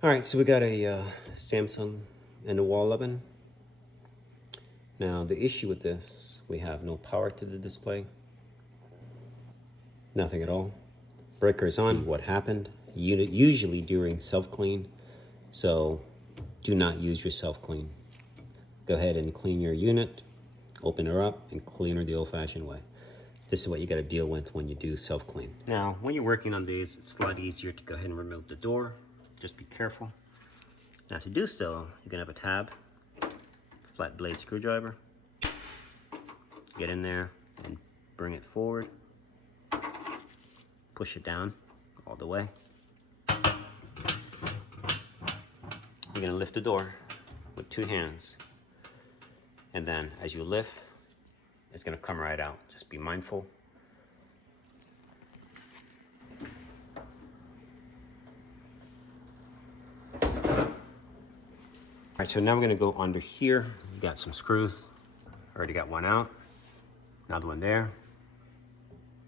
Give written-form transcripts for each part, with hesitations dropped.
All right, so we got a Samsung and a wall oven. Now the issue with this, we have no power to the display, nothing at all. Breaker is on. What happened? Unit usually during self-clean, so do not use your self-clean. Go ahead and clean your unit, open her up, and clean her the old-fashioned way. This is what you got to deal with when you do self-clean. Now, when you're working on these, it's a lot easier to go ahead and remove the door. Just be careful. Now, to do so, you're gonna have a tab, flat blade screwdriver. Get in there and bring it forward. Push it down all the way. You're gonna lift the door with 2 hands. And then as you lift, it's gonna come right out. Just be mindful. All right, so now we're gonna go under here. You got some screws. Already got one out. Another one there.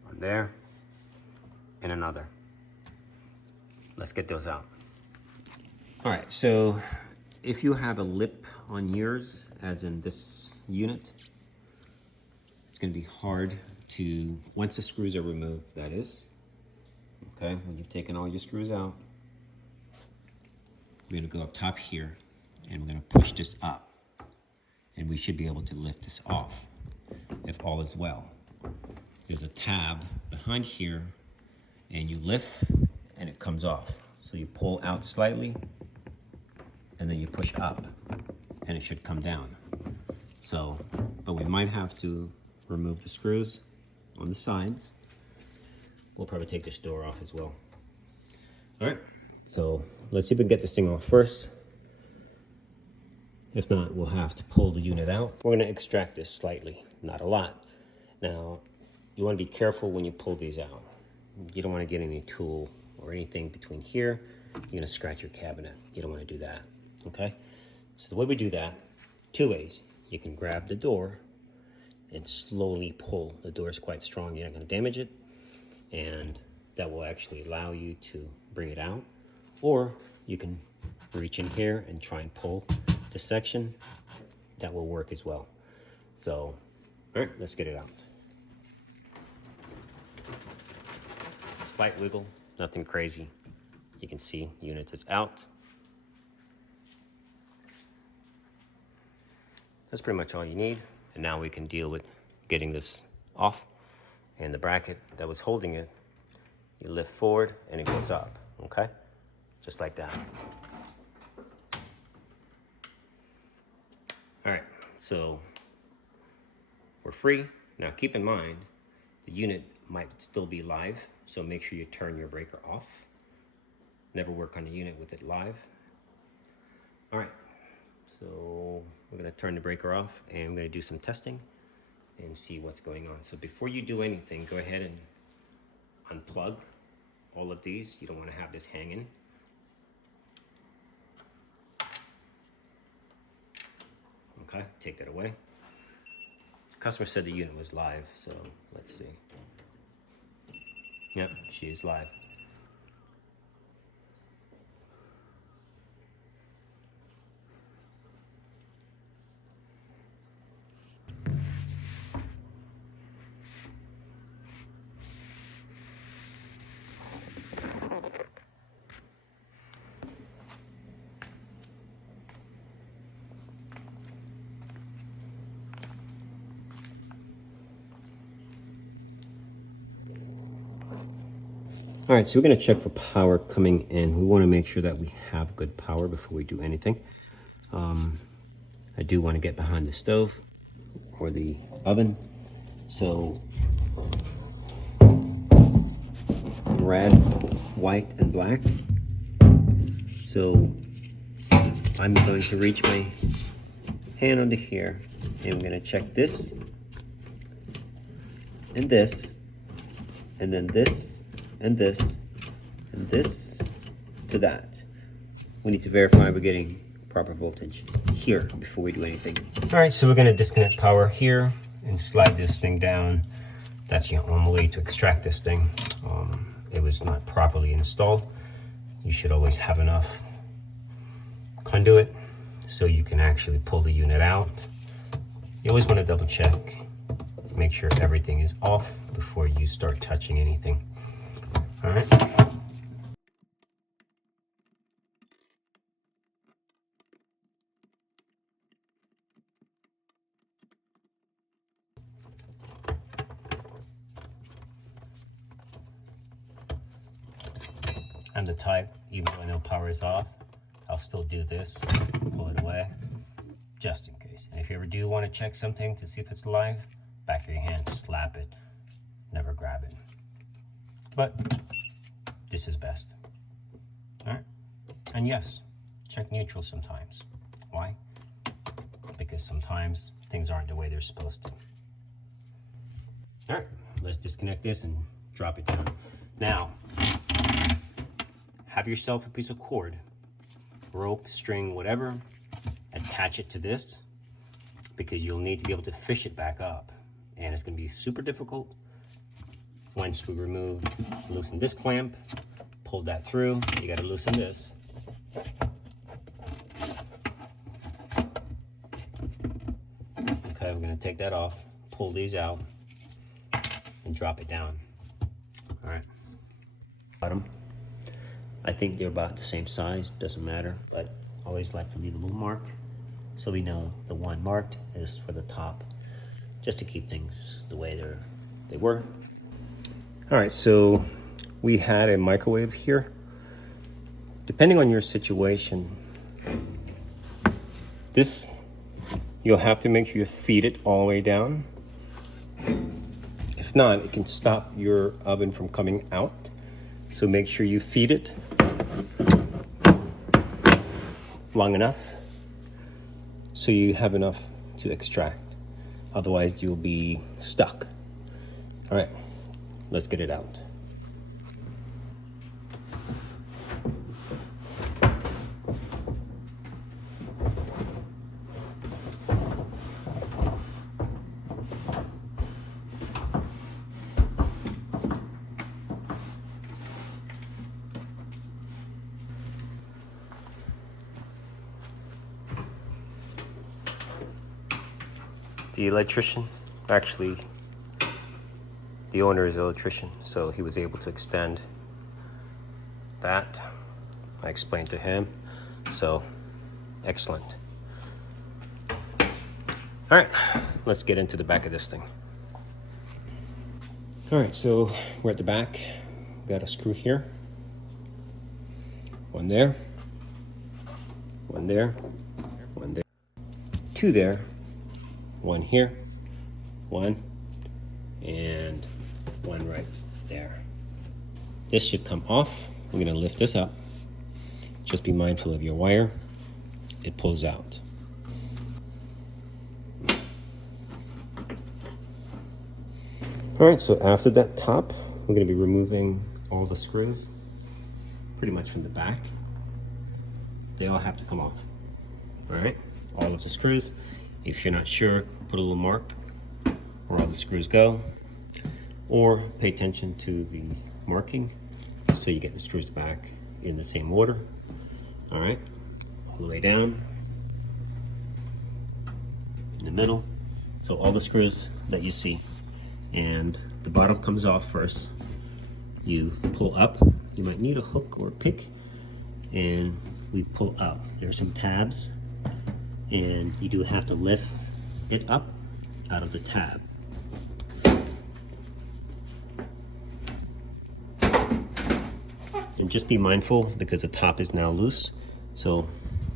One there. And another. Let's get those out. All right, so if you have a lip on yours, as in this unit, it's gonna be hard to, once the screws are removed, that is, okay, when you've taken all your screws out, we're gonna go up top here, and we're gonna push this up, and we should be able to lift this off, if all is well. There's a tab behind here, and you lift, and it comes off. So you pull out slightly, and then you push up, and it should come down. So, but we might have to remove the screws on the sides. We'll probably take this door off as well. All right, so let's see if we can get this thing off first. If not, we'll have to pull the unit out. We're gonna extract this slightly, not a lot. Now, you wanna be careful when you pull these out. You don't wanna get any tool or anything between here. You're gonna scratch your cabinet. You don't wanna do that, okay? So the way we do that, 2 ways. You can grab the door and slowly pull. The door is quite strong, you're not gonna damage it, and that will actually allow you to bring it out. Or you can reach in here and try and pull the section. That will work as well. So, all right, let's get it out. Slight wiggle, nothing crazy. You can see unit is out. That's pretty much all you need. And now we can deal with getting this off. And the bracket that was holding it, you lift forward and it goes up, okay? Just like that. All right, so we're free. Now keep in mind, the unit might still be live, so make sure you turn your breaker off. Never work on a unit with it live. All right, so we're gonna turn the breaker off and we're gonna do some testing and see what's going on. So before you do anything, go ahead and unplug all of these. You don't wanna have this hanging. Okay, take that away. Customer said the unit was live, so let's see. Yep, she is live. All right, so we're gonna check for power coming in. We wanna make sure that we have good power before we do anything. I do wanna get behind the stove or the oven. So, red, white, and black. So, I'm going to reach my hand under here and I'm gonna check this, and this, and then this, and this, and this to that. We need to verify we're getting proper voltage here before we do anything. All right, so we're gonna disconnect power here and slide this thing down. That's the only way to extract this thing. It was not properly installed. You should always have enough conduit so you can actually pull the unit out. You always want to double check, make sure everything is off before you start touching anything. All right. I'm the type, even though I know power is off, I'll still do this, pull it away, just in case. And if you ever do want to check something to see if it's live, back of your hand, slap it, never grab it. But this is best. All right. And yes, check neutral sometimes. Why? Because sometimes things aren't the way they're supposed to. All right, let's disconnect this and drop it down. Now, have yourself a piece of cord, rope, string, whatever, attach it to this, because you'll need to be able to fish it back up. And it's gonna be super difficult. Once we loosen this clamp, pull that through, you gotta loosen this. Okay, we're gonna take that off, pull these out, and drop it down. All right. Bottom. I think they're about the same size, doesn't matter, but I always like to leave a little mark so we know the one marked is for the top, just to keep things the way they were. All right, so we had a microwave here. Depending on your situation, this, you'll have to make sure you feed it all the way down. If not, it can stop your oven from coming out. So make sure you feed it long enough so you have enough to extract. Otherwise, you'll be stuck. All right, let's get it out. The electrician, actually, the owner is an electrician, so he was able to extend that. I explained to him, so excellent. All right, let's get into the back of this thing. All right, so we're at the back. Got a screw here, one there, one there, one there, two there, one here, one, and one right there. This should come off. We're gonna lift this up. Just be mindful of your wire. It pulls out. All right, so after that top, we're gonna be removing all the screws, pretty much from the back. They all have to come off. All right, all of the screws. If you're not sure, put a little mark where all the screws go, or pay attention to the marking so you get the screws back in the same order. All right, all the way down, in the middle. So all the screws that you see, and the bottom comes off first. You pull up, you might need a hook or a pick, and we pull up. There's some tabs, and you do have to lift it up out of the tab. And just be mindful because the top is now loose, so,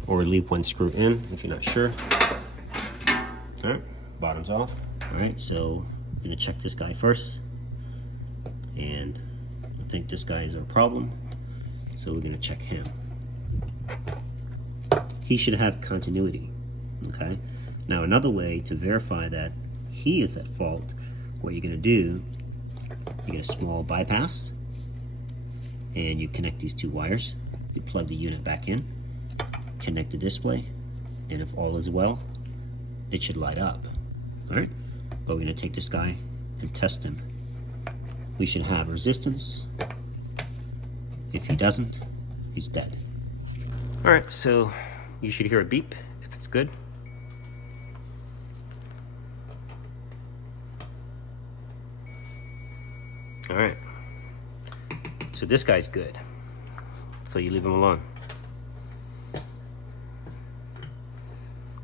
or leave one screw in if you're not sure. All right, bottom's off. All right, so I'm gonna check this guy first, and I think this guy is our problem, so we're gonna check him. He should have continuity. Okay, now another way to verify that he is at fault, what you're gonna do, you get a small bypass and you connect these two wires. You plug the unit back in, connect the display, and if all is well, it should light up. All right, but we're gonna take this guy and test him. We should have resistance. If he doesn't, he's dead. All right, so you should hear a beep if it's good. All right, so this guy's good. So you leave him alone.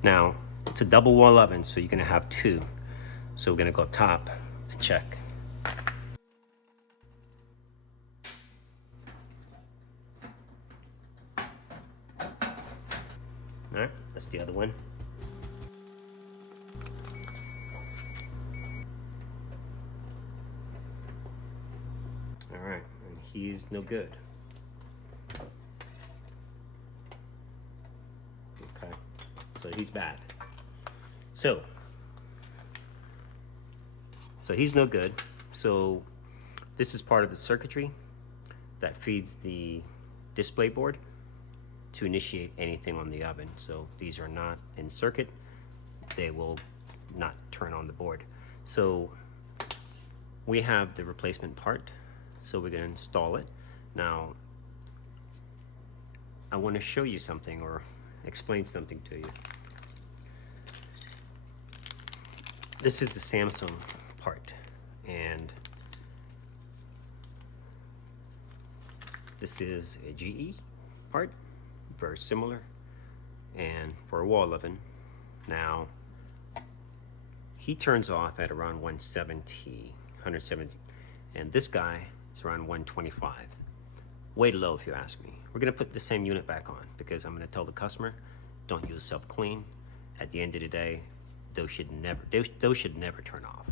Now, it's a double wall oven, so you're gonna have two. So we're gonna go top and check. All right, that's the other one. All right, and he's no good. Okay, so he's bad. So he's no good. So this is part of the circuitry that feeds the display board to initiate anything on the oven. So these are not in circuit. They will not turn on the board. So we have the replacement part. So we're gonna install it. Now, I wanna show you something or explain something to you. This is the Samsung part, and this is a GE part, very similar, and for a wall oven. Now, he turns off at around 170, and this guy is around 125. Way low if you ask me. We're gonna put the same unit back on because I'm gonna tell the customer, don't use self-clean. At the end of the day, those should never turn off.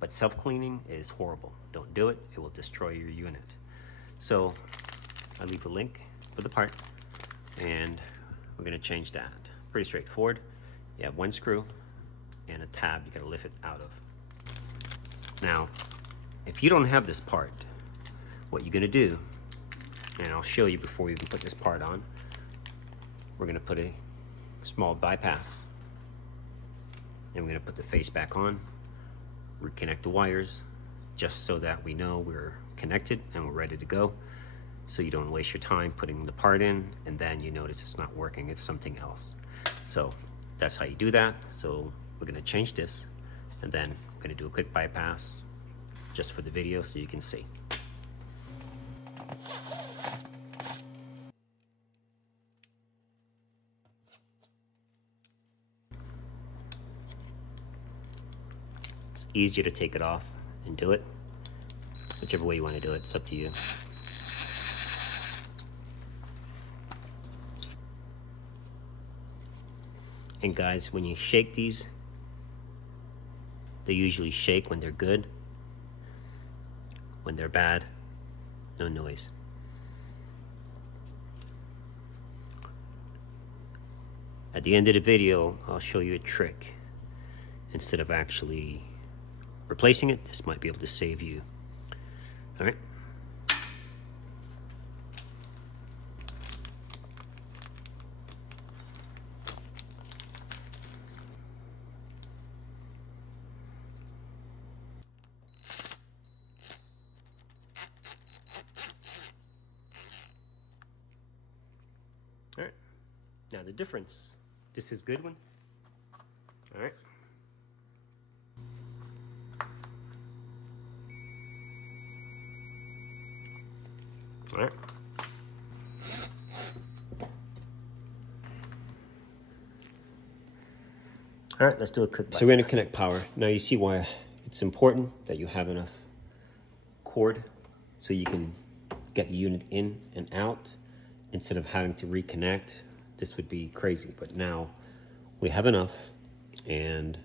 But self-cleaning is horrible. Don't do it, it will destroy your unit. So I'll leave a link for the part, and we're gonna change that. Pretty straightforward. You have one screw and a tab you gotta lift it out of. Now, if you don't have this part, what you're gonna do, and I'll show you before we even put this part on, we're gonna put a small bypass, and we're gonna put the face back on, reconnect the wires, just so that we know we're connected and we're ready to go, so you don't waste your time putting the part in and then you notice it's not working, it's something else. So that's how you do that. So we're gonna change this, and then we're gonna do a quick bypass just for the video so you can see. It's easier to take it off and do it. Whichever way you want to do it, it's up to you. And guys, when you shake these, they usually shake when they're good. When they're bad, no noise. At the end of the video, I'll show you a trick. Instead of actually replacing it, this might be able to save you. All right. All right. Now the difference. This is good one. All right. All right. All right, let's do a quick. So we're going to connect power. Now you see why it's important that you have enough cord so you can get the unit in and out instead of having to reconnect. This would be crazy, but now we have enough and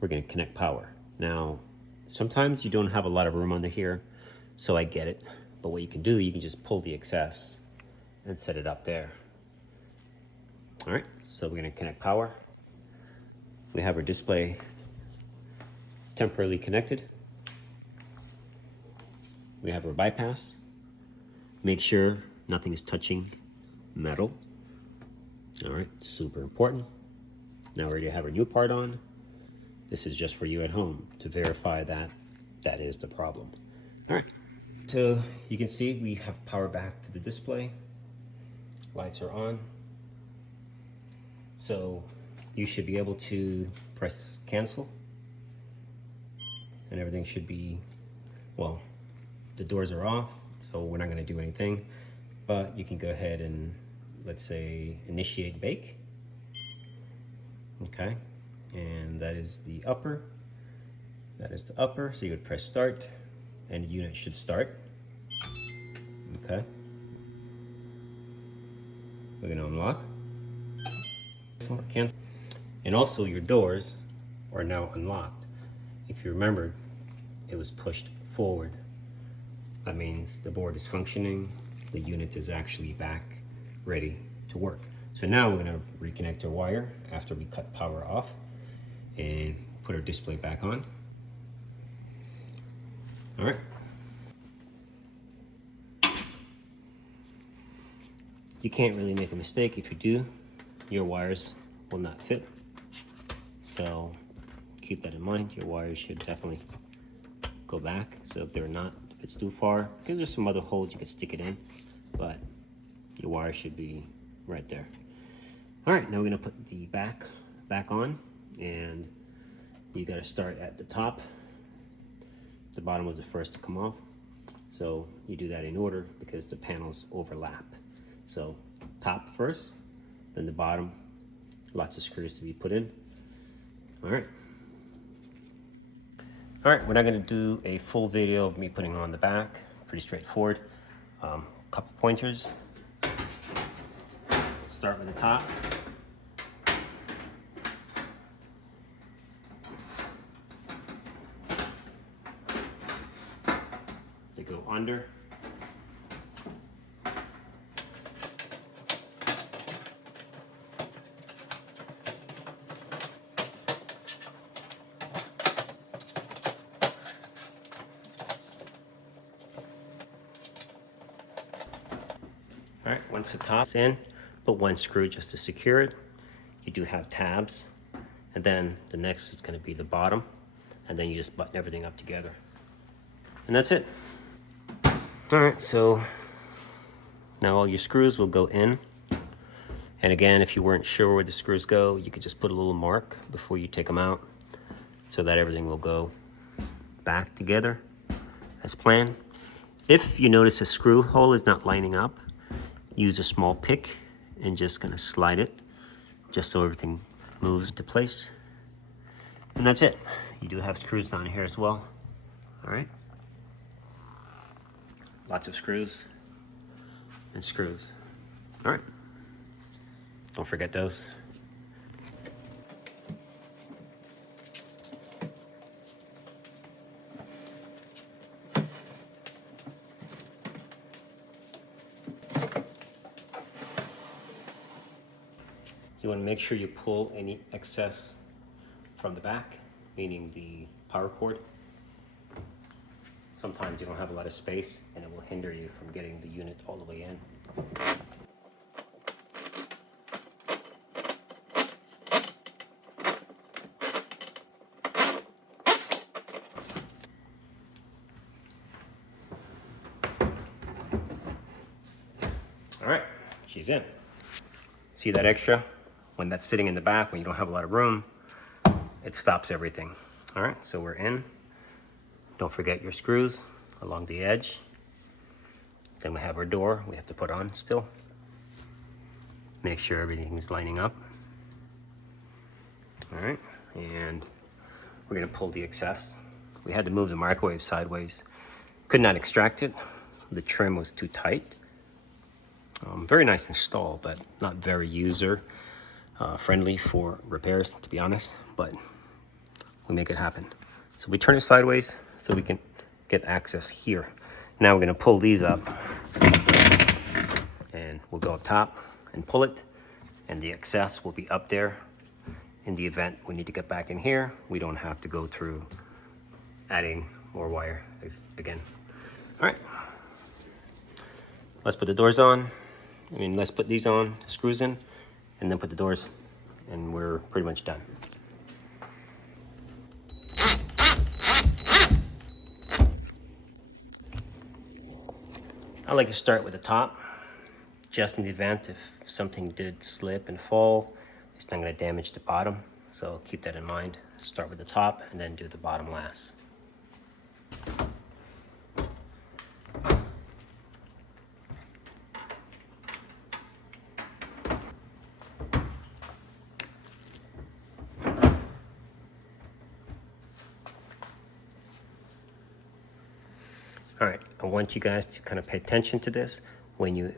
we're going to connect power. Now, sometimes you don't have a lot of room under here, so I get it. But what you can do, you can just pull the excess and set it up there. All right, so we're gonna connect power. We have our display temporarily connected. We have our bypass. Make sure nothing is touching metal. All right, super important. Now we already have our new part on. This is just for you at home to verify that that is the problem. All right. So you can see we have power back to the display. Lights are on. So you should be able to press cancel and everything should be, well, the doors are off, so we're not going to do anything, but you can go ahead and, let's say, initiate bake. Okay, and that is the upper. That is the upper, so you would press start and the unit should start. Okay, we're going to unlock, cancel, and also your doors are now unlocked. If you remembered, it was pushed forward. That means the board is functioning, the unit is actually back ready to work. So now we're going to reconnect our wire after we cut power off and put our display back on. All right. You can't really make a mistake. If you do, your wires will not fit. So keep that in mind. Your wires should definitely go back. So if they're not, if it's too far, because there's some other holes you can stick it in, but your wire should be right there. All right, now we're gonna put the back on, and you gotta start at the top. The bottom was the first to come off. So you do that in order because the panels overlap. So top first, then the bottom, lots of screws to be put in. All right. All right, we're not gonna do a full video of me putting on the back. Pretty straightforward. Couple pointers. Start with the top. They go under. All right, once the top's in, put one screw just to secure it. You do have tabs, and then the next is going to be the bottom, and then you just button everything up together. And that's it. All right, so now all your screws will go in. And again, if you weren't sure where the screws go, you could just put a little mark before you take them out so that everything will go back together as planned. If you notice a screw hole is not lining up, use a small pick and just gonna slide it just so everything moves into place. And that's it. You do have screws down here as well. All right. Lots of screws and screws. All right. Don't forget those. You want to make sure you pull any excess from the back, meaning the power cord. Sometimes you don't have a lot of space and it will hinder you from getting the unit all the way in. All right, she's in. See that extra? When that's sitting in the back, when you don't have a lot of room, it stops everything. All right, so we're in. Don't forget your screws along the edge. Then we have our door we have to put on still. Make sure everything's lining up. All right, and we're gonna pull the excess. We had to move the microwave sideways. Could not extract it. The trim was too tight. Very nice install, but not very user friendly for repairs, to be honest, but we make it happen. So we turn it sideways so we can get access here. Now we're gonna pull these up and we'll go up top and pull it, and the excess will be up there. In the event we need to get back in here, we don't have to go through adding more wire again. All right, let's put the doors on. Let's put these on, screws in, and then put the doors, and we're pretty much done. I like to start with the top, just in the event if something did slip and fall, It's not going to damage the bottom, so keep that in mind. Start with the top and then do the bottom last. All right, I want you guys to kind of pay attention to this. When you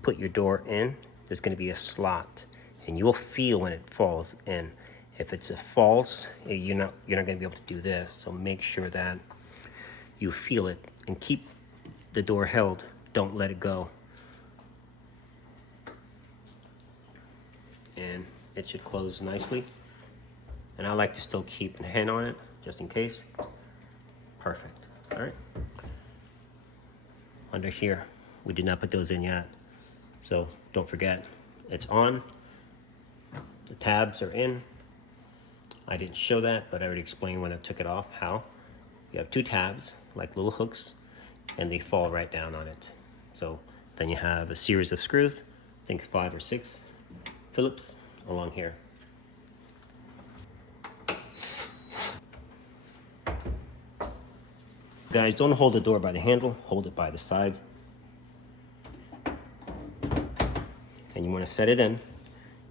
put your door in, there's going to be a slot, and you will feel when it falls in. If it's a false, you're not going to be able to do this. So make sure that you feel it and keep the door held. Don't let it go. And it should close nicely. And I like to still keep a hand on it just in case. Perfect. All right. Under here, we did not put those in yet, so don't forget, it's on. The tabs are in. I didn't show that, but I already explained when I took it off how. You have two tabs, like little hooks, and they fall right down on it. So then you have a series of screws, I think 5 or 6 Phillips along here. Guys, don't hold the door by the handle, hold it by the sides. And you want to set it in.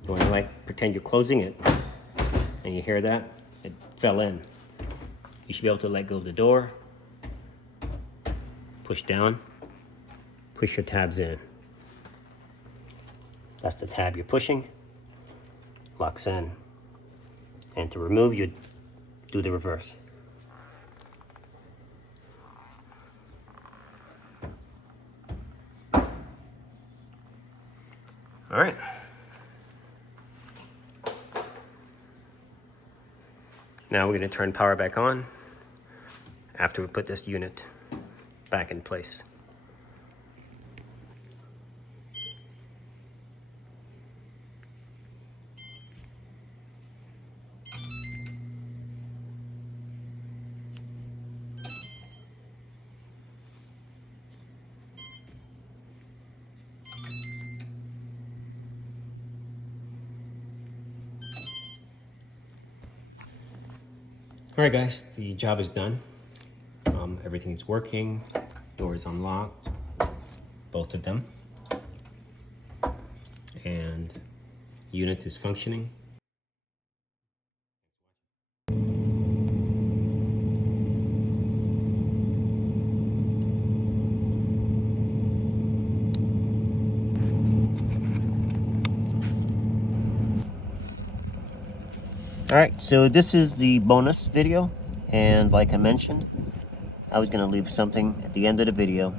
You want to like pretend you're closing it. And you hear that? It fell in. You should be able to let go of the door. Push down. Push your tabs in. That's the tab you're pushing. Locks in. And to remove, you do the reverse. All right. Now we're going to turn power back on after we put this unit back in place. All right, guys, the job is done. Everything is working. Door is unlocked, both of them. And unit is functioning. All right, so this is the bonus video, and like I mentioned, I was going to leave something at the end of the video,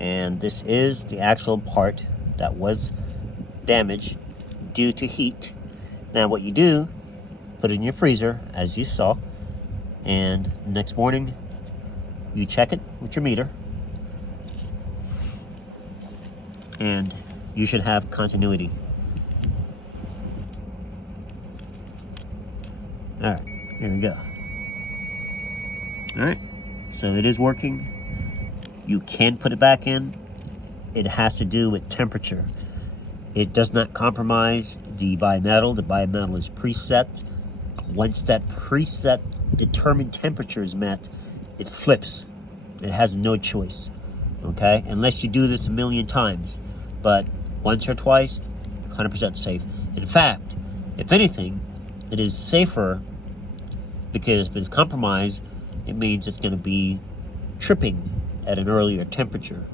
and this is the actual part that was damaged due to heat. Now what you do, put it in your freezer, as you saw, and next morning you check it with your meter, and you should have continuity. All right, here we go. All right, so it is working. You can put it back in. It has to do with temperature. It does not compromise the bimetal. The bimetal is preset. Once that preset determined temperature is met, it flips. It has no choice, okay? Unless you do this a million times. But once or twice, 100% safe. In fact, if anything, it is safer because if it's compromised, it means it's going to be tripping at an earlier temperature.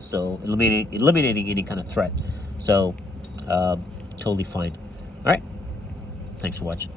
So eliminating any kind of threat. So totally fine. All right. Thanks for watching.